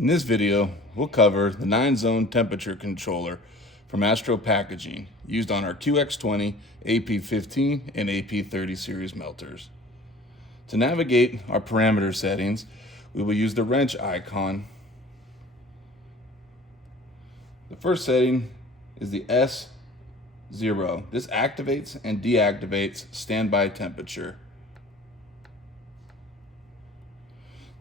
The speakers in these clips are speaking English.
In this video, we'll cover the 9-zone temperature controller from Astro packaging used on our QX20, AP15 and AP30 Series melters. To navigate our parameter settings, we will use the wrench icon. The first setting is the S0. This activates and deactivates standby temperature.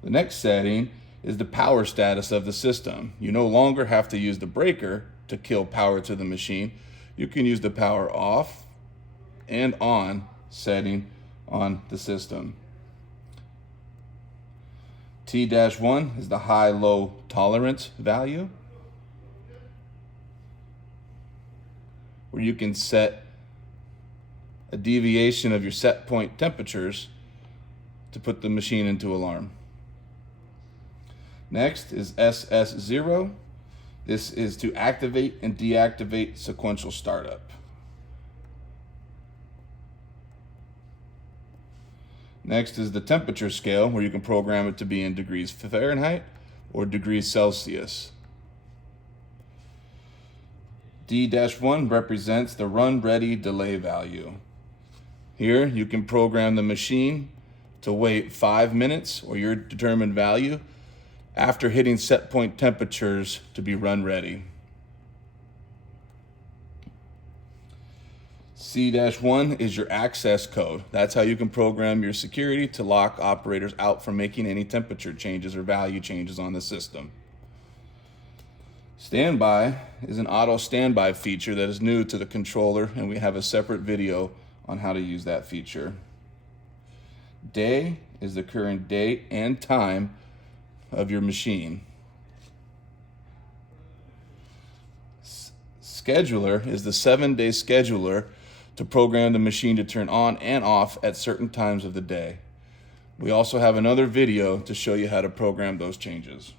The next setting is the power status of the system. You no longer have to use the breaker to kill power to the machine. You can use the power off and on setting on the system. T-1 is the high-low tolerance value, where you can set a deviation of your set point temperatures to put the machine into alarm. Next is SS0. This is to activate and deactivate sequential startup. Next is the temperature scale, where you can program it to be in degrees Fahrenheit or degrees Celsius. D-1 represents the run ready delay value. Here you can program the machine to wait 5 minutes or your determined value after hitting set point temperatures to be run ready. C-1 is your access code. That's how you can program your security to lock operators out from making any temperature changes or value changes on the system. Standby is an auto standby feature that is new to the controller, and we have a separate video on how to use that feature. Day is the current date and time of your machine. Scheduler is the 7-day scheduler to program the machine to turn on and off at certain times of the day. We also have another video to show you how to program those changes.